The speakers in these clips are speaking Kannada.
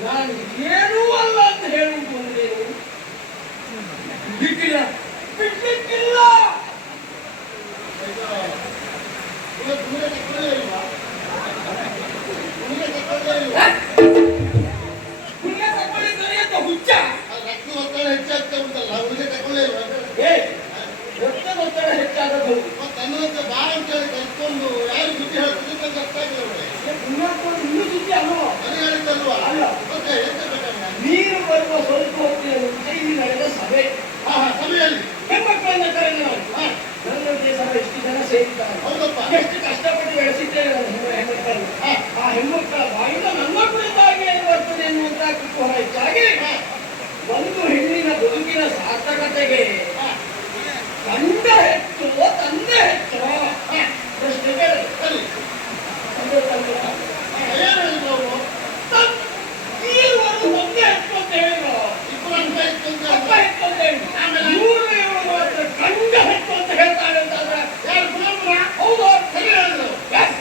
ನಾನು ಏನೂ ಅಲ್ಲ ಅಂತ ಹೇಳುವುದು ಒಂದೇನು ಬಿಟ್ಟಿಲ್ಲ. ಬಿಟ್ಟಿಲ್ಲ ಇವತ್ತು ಇಲ್ವಾ ಮುಂದೆ ತಗೊಳ್ಳೇ ಇಲ್ವಾ ಪುಣ್ಯ ತಗೊಳ್ಳಿದ್ದಾರೆ ಅಂತ ಹುಚ್ಚ ಆ ರಕ್ತ ಒತ್ತಡ ಹೆಚ್ಚಾಗ್ತಾ ಉಂಟಲ್ಲ ಮುಂದೆ ತಗೊಳ್ಳೇ ಇಲ್ವಾ ಏ ರಕ್ತದೊತ್ತಡ ಹೆಚ್ಚಾದದ್ದು ಮತ್ತೆ ಅನ್ನೋದಕ್ಕೆ ಬಾ ಅಂತ ಹೇಳಿ ಕರ್ಕೊಂಡು ಯಾರು ಬುದ್ಧಿ ಹೇಳ್ತಿದ್ರು ನಂಗೆ ಅರ್ಥ ಆಗಿಲ್ಲ ಒಳ್ಳೆ ಪುಣ್ಯಾತ್ಮ ಇನ್ನೂ ಸುದ್ದಿ ಅಲ್ವ ನನಗೆ ಹೇಳಿದ್ದಲ್ವಾ ಅಲ್ಲ. ಮತ್ತೆ ಎಂತ ಬೇಕಾದ್ರೆ ನೀರು ಬರುವ ಸ್ವಲ್ಪ ಹೊತ್ತಿನ ಮುಂಚೆ ಇಲ್ಲಿ ನಡೆದ ಸಭೆ ಹಾ ಹಾ ಸಭೆಯಲ್ಲಿ ಹೆಣ್ಮಕ್ಕಳನ್ನ ಕರೆದು ನಾನು ಹಾ ನನ್ನೊಂದಿಗೆ ಸಹ ಎಷ್ಟು ಜನ ಸೇರಿದ್ದಾರೆ ಹೌದಪ್ಪ ಎಷ್ಟು ಕಷ್ಟಪಟ್ಟು ಬೆಳೆಸಿದ್ದೇನೆ ನಾನು ಹೆಣ್ಣು ಹೆಣ್ಮಕ್ಕಳನ್ನು ಹಾ ಆ ಹೆಣ್ಮಕ್ಕಳ ಬಾಯಿಂದ ನನ್ನ ಕುರಿತಾಗಿ ಏನು ಬರ್ತದೆ ಎನ್ನುವಂತ ಕುತೂಹಲ ಹೆಚ್ಚಾಗಿ ಹಾ ಒಂದು ಹೆಣ್ಣಿನ ಬದುಕಿನ ಸಾರ್ಥಕತೆಗೆ ಹಾ ಗಂಡ ಹೆಚ್ಚು ತಂದೆ ಹೆಚ್ಚು ಹಾ ಪ್ರಶ್ನೆ ಕೇಳಿದೆ ಸರಿ ತಂದೆ ತಂದೆ ಹಾ, ಏನು ಹೇಳಿದ್ರು ಅವರು ತನ್- ಈರುವರು ತಂದೆ ಹೆಚ್ಚು ಅಂತ ಹೇಳಿದ್ರು ಇಬ್ಬರು ಅಂತ ಇತ್ತು ಅಂತ ಅಪ್ಪ ಹೇಳಿದ್ರು. ಹೆಚ್ಚು ಅಂತ ಹೇಳಿದ್ರು ಆಮೇಲೆ ಮೂರನೆಯವರು ಮಾತ್ರ ಗಂಡ ಹೆಚ್ಚು ಅಂತ ಹೇಳ್ತಾಳೆ ಅಂತಂದ್ರೆ ಯಾರು ಗುಲಾಮರ ಹೌದು ಸರಿ ಹೇಳಿದ್ರು Yes.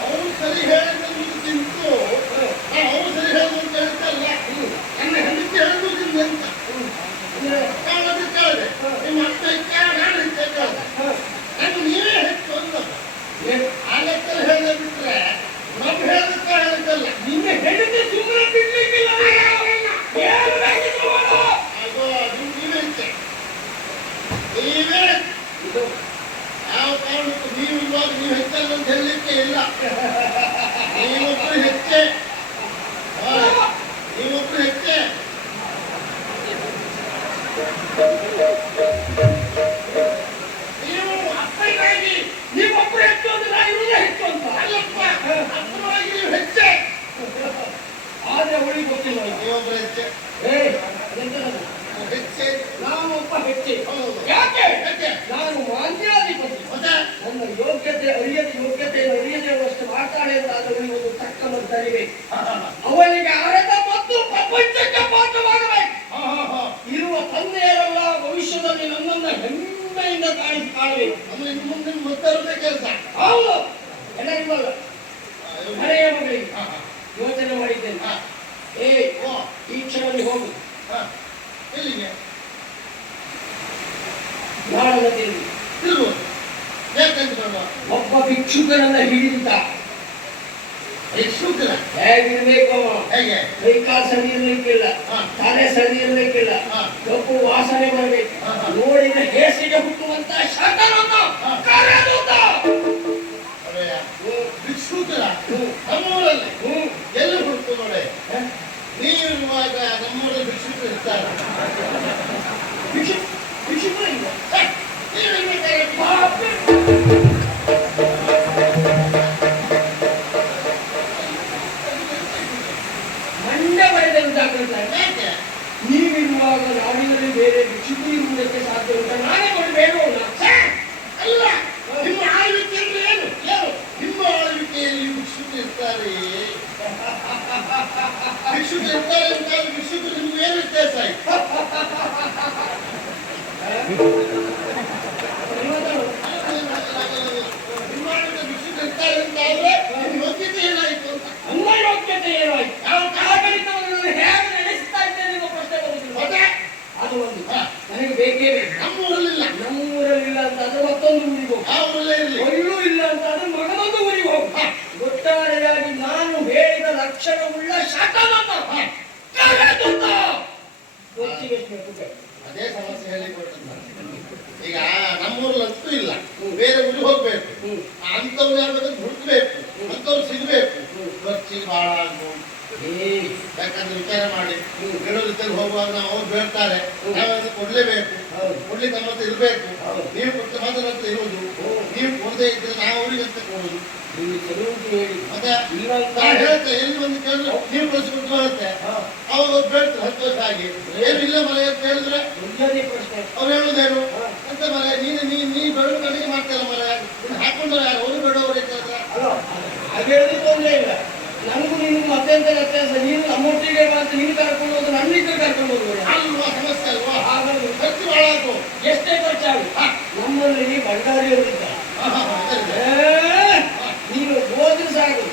ಅವರು ಸರಿ ಹೇಳಿದ್ರು ತಿಂತು ಅವರು ಸರಿ ಹೇಳಿದ್ರು ಅಂತ ಹೇಳ್ತಾರಲ್ಲ ನನ್ನ ಹೆಂಡತಿ ಹೇಳಿದ್ರು ತಿಂದು ಅಂತ ಅಂದ್ರೆ, ನಾನು ಕೇಳಿದೆ ನಿಮ್ಮ ಅಪ್ಪ ನಾನು ಕೇಳಿದೆ ನಾನು ನೀವೇ ಹೆಚ್ಚು ಅಂತ ಏನು? ಆ ನಮ್ಮ ಸುಮ್ಮನೆ ನೀವು ನೀವೇ ನೀವೇ ನೀವು ಇವಾಗ ನೀವು ಹೆಚ್ಚಲ್ಲ ಅಂತ ಹೇಳಲಿಕ್ಕೆ ಇಲ್ಲ ನೀವೊಬ್ಬರು ಆದ್ರೆ ಅವಳಿಗೆ ಗೊತ್ತಿಲ್ಲ ಇದು. ನೀವೊಬ್ಬರು ಹೆಚ್ಚೆ. ಏ? ಹೆಚ್ಚೆ. ನಾನೊಬ್ಬ ಹೆಚ್ಚೆ. ಯಾಕೆ? ನಾನು ಮಾನ್ಯಾಧಿಪತಿ. ನನ್ನ ಯೋಗ್ಯತೆ ಅರಿಯದ ಯೋಗ್ಯತೆಯನ್ನು ಅರಿಯದೇವಷ್ಟು ಮಾತಾಡೆ ಅಂತ ಅವನಿಗೆ ಒಂದು ತಕ್ಕ ಮಂತರಿವೆ ಅವನಿಗೆ ಅರೆದ ಮತ್ತು ಪ್ರಪಂಚಕ್ಕೆ ಪಾಠ ಮಾಡಬೇಕು ಹಾ ಹಾ. ಇರುವ ತಂದೆಯರೆಲ್ಲ ಭವಿಷ್ಯದಲ್ಲಿ ನನ್ನನ್ನ ಹೆಮ್ಮೆಯಿಂದ ಕಾಣಿಸಿ ಕಾಣಬೇಕು. ಅಂದ್ರೆ ಇನ್ನು ಮುಂದೆ ಮತ್ತೆ ಕೆಲಸ. ಹೌದು. ಯಶುಕರ ಹೇಗಿರ್ಬೇಕು ಹೇಗೆ ಕೈ ಕಾಲು ಸರಿ ಇರ್ಲಿಕ್ಕಿಲ್ಲ ಹಾ. ತಲೆ ಸರಿ ಇರ್ಲಿಕ್ಕಿಲ್ಲ ಹಾ. ಕಪ್ಪು ವಾಸನೆ ಬರಬೇಕು. ನೋಡಿದ ಹೇಸಿಗೆ ಹುಟ್ಟುವಂತ. ಕರೆದೂತ. ಅವೆಯ ಭಿಕ್ಷುಕರ. ನಮ್ಮೂರಲ್ಲಿ ಬರೆದ ಜಾಗೃತ ನೀವಿರುವಾಗ ಯಾರಿಂದಲೇ ಬೇರೆ ಚುಟಿ ಇರುವುದಕ್ಕೆ ಸಾಧ್ಯ ಉಂಟಾ? ನಾನೇ ಕೊಂಡು ಬೇಡವಲ್ಲ? ಅಲ್ಲ ನಿಮ್ಮ ಆಳ್ವಿಕೆ ಅಂದ್ರೆ ಏನು? ಏನು? ನಿಮ್ಮ ಆಳ್ವಿಕೆಯಲ್ಲಿ ಭಿಕ್ಷುಕರು ಇರ್ತಾರೆ ಭಿಕ್ಷುಕರು ಇರ್ತಾರೆ ಅಂತ ಭಿಕ್ಷುಕರು ನಿಮ್ಗೆ ಏನು ವ್ಯತ್ಯಾಸ ಆಯ್ತು ನಿಮ್ಮ ಆಳ್ವಿಕೆ ಭಿಕ್ಷುಕರು ಇರ್ತಾರೆ ಅಂತ ಆದ್ರೆ ನಿಮ್ಮ ಯೋಗ್ಯತೆ ಏನಾಯ್ತು ಅಂತ ನನ್ನ ಯೋಗ್ಯತೆ ಏನಾಯ್ತು ಯಾವ ಆಡಳಿತವನ್ನು ನಾನು ಹೇಗೆ ನಡೆಸ್ತಾ ಇದ್ದೇನೆ ಎಂಬ ಪ್ರಶ್ನೆ ಬರುವುದಿಲ್ಲ ಮತ್ತೆ ಅದು ಒಂದು ಹಾ, ನನಗೆ ಬೇಕೇ ಬೇಕು ನಮ್ಮೂರಲ್ಲಿಲ್ಲ ನಮ್ಮೂರಲ್ಲಿಲ್ಲ ಅಂತ ಅದು ಮತ್ತೊಂದು ಊರಿಗೆ ಹೋಗು ಆ ಊರಲ್ಲೇ ಇರಲಿ ಒಳ್ಳು ಇಲ್ಲ ಅಂತ ಅದು ಮಗನೊಂದು ಊರಿಗೆ ಹೋಗು ಒಟ್ಟಾರೆಯಾಗಿ ನಾನು ಹೇಳಿದ ಲಕ್ಷಣವುಳ್ಳ ಕೊಡ್ಲಿಕ್ಕೆ ನಮ್ಮ ಹತ್ರ ಇರಬೇಕು. ನೀವು ಕೊಟ್ಟು ಮಾತ್ರ ಇರುವುದು. ನೀವು ಕೊಡದೇ ಇದ್ರೆ ನಾವು ಅವರಿಗೆ ಅಂತ ಕೊಡುವುದು ನಾನು ಎಲ್ಲಿ ಬಂದು ಕೇಳಿದ್ರೆ ನೀವು ಕಳಿಸ್ಬಿಟ್ಟು ಅವ್ರು ಬೇಡ ಹೇಳ್ತಾರೆ ಹತ್ತು ವರ್ಷ ಆಗಿ ಏನು ಇಲ್ಲ ಮನೆ ಅಂತ ಹೇಳಿದ್ರೆ ಅವ್ರು ಹೇಳುದೇನು ಅಂತ ಮನೆ ನೀನು ನೀ ನೀ ಬೆಳೆದು ಕಡೆಗೆ ಮಾಡ್ತಾ ಇಲ್ಲ ಮನೆ ಹಾಕೊಂಡ್ರೆ ಅವರು ಬೇಡವರೇ ಕೇಳಿದ್ರೆ ಅಲ್ಲ ಅದು ಹೇಳಿದ್ರೆ ಇಲ್ಲ. ಮತ್ತೆಂತ ವ್ಯತ್ಯಾಸ ನೀನು ನಮ್ಮೊಟ್ಟಿಗೆ ಬಂದು ನೀನು ಕರ್ಕೊಂಡು ಹೋದ್ರೆ ನನ್ನ ಇದ್ರೆ ಕರ್ಕೊಂಡು ಹೋಗುವ ಅಲ್ವಾ ಸಮಸ್ಯೆ ಅಲ್ವಾ? ಹಾಗಾಗಿ ಖರ್ಚು ಭಾಳ ಆಯ್ತು ಎಷ್ಟೇ ಖರ್ಚಾಗಲಿ ನಮ್ಮಲ್ಲಿ ನೀ. ಏ, ನೀನು ಹೋದ್ರೆ ಸಾಕು.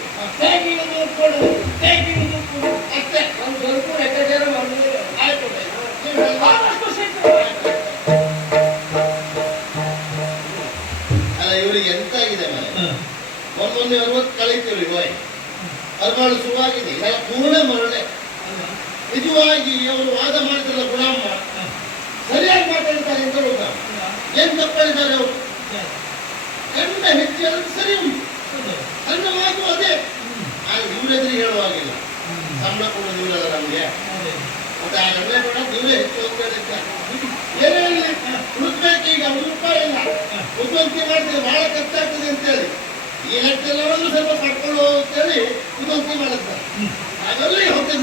ಹೇಗೆ ದುಡ್ಡು ಕೊಡು ಹೇಗೆ ದುಡ್ಡು ಕೊಡು ಅಷ್ಟೇ ನಾನು ಸ್ವಲ್ಪ ಲೆಕ್ಕಾಚಾರ ಮಾಡಿದ್ರೆ ಆಯ್ತು ಆದಷ್ಟು ಅಲ್ಲ ಇವರಿಗೆ ಎಂತ ಆಗಿದೆ ಮೇಲೆ ಒಂದೊಂದು ಅರವತ್ತು ಕಳೀತೀವಿ ಹೋಯ್. ಅರವಳು ಶುರುವಾಗಿದೆ ಇದೆಲ್ಲ ಪೂರ್ಣ ಮರಳೆ ನಿಜವಾಗಿ ಅವರು ವಾದ ಮಾಡಿದ್ರಲ್ಲ ಗುಣಾಮ ಸರಿಯಾಗಿ ಮಾತಾಡ್ತಾರೆ ಅಂತ ಹೋಗ ಏನ್ ತಪ್ಪಿದ್ದಾರೆ ಅವರು? ಕಣ್ಣ ಹೆಚ್ಚು ಸರಿ ಉಂಟು. ಅದೇ. ಆಗ ಇವರೆದುರು ಹೇಳುವಾಗಿಲ್ಲ ಸಂಬಳ ಕೊಡೋದು ಇವರಲ್ಲ ನಮ್ಗೆ. ಮತ್ತೆ ಆ ಗಂಡ ಕೂಡ ನೀವೇ ಹೆಚ್ಚು ಹೋಗ್ಬೇಕಂತ ಏನೇ ಹುಡುಕ್ಬೇಕು ಈಗ ಒಂದು ರೂಪಾಯಿ ಇಲ್ಲ. ಉದ್ವಂತಿ ಮಾಡ್ತೀವಿ ಬಹಳ ಖರ್ಚಾಗ್ತದೆ ಅಂತೇಳಿ ಈ ಹೆಚ್ಚೆಲ್ಲವನ್ನು ಸ್ವಲ್ಪ ಪಡ್ಕೊಂಡು ಅಂತೇಳಿ ಮಾಡುತ್ತಾರೆ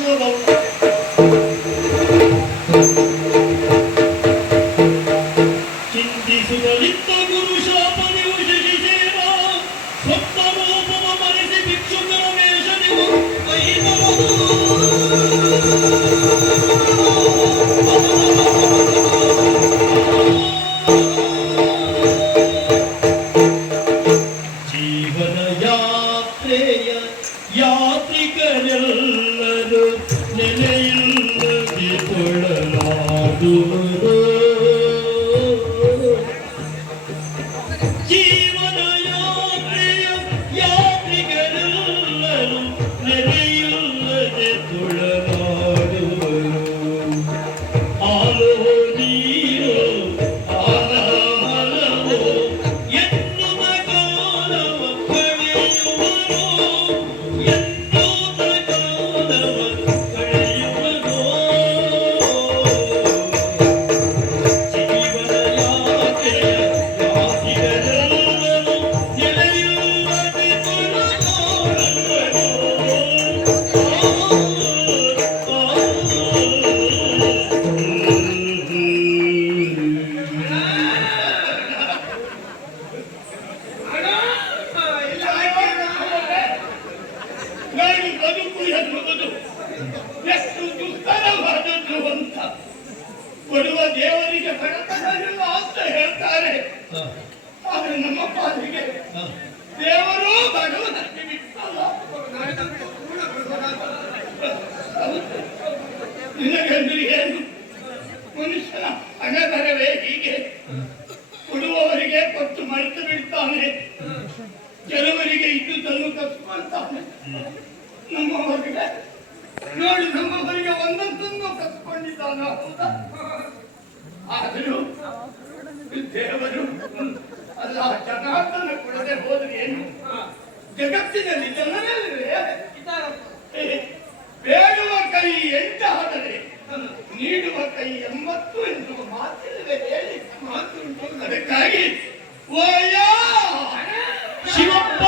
家です。do ಹೇಳ್ತಾರೆ ಆದ್ರೆ ನಮ್ಮಪ್ಪ ಅವರಿಗೆ ದೇವರು ಬಡವನಕ್ಕೆ ಬಿಟ್ಟಲ್ಲ ನಿನಗಂದ್ರೆ ಏನು ಮನುಷ್ಯನ ಹಣಬರವೇ ಹೀಗೆ ಕೊಡುವವರಿಗೆ ಕೊಟ್ಟು ಮರೆತು ಬಿಡ್ತಾನೆ. ಕೆಲವರಿಗೆ ಇದ್ದುದನ್ನು ಕಸ್ಕೊಳ್ತಾನೆ ಹೊರಗಡೆ ನೋಡಿ ನಮ್ಮವರಿಗೆ ಒಂದೊಂದನ್ನು ಕಸ್ಕೊಂಡಿದ್ದಾನ ಹೌದಾ? ಆದರೂ ದೇವರು? ಅಲ್ಲ, ಜನಾರ್ದನ ಕೊಡದೆ ಹೋದ್ರೆ ಏನು? ಜಗತ್ತಿನಲ್ಲಿ ಜನರಲ್ಲಿ ಬೇಡುವ ಕೈ ಎಂಟಾದರೆ ನೀಡುವ ಕೈ ಎಂಬತ್ತು ಎನ್ನುವ ಮಾತಿಲ್ಲದೆ ಹೇಳಿ ಮಾತು ಅದಕ್ಕಾಗಿ ಓಯ! ಶಿವಪ್ಪ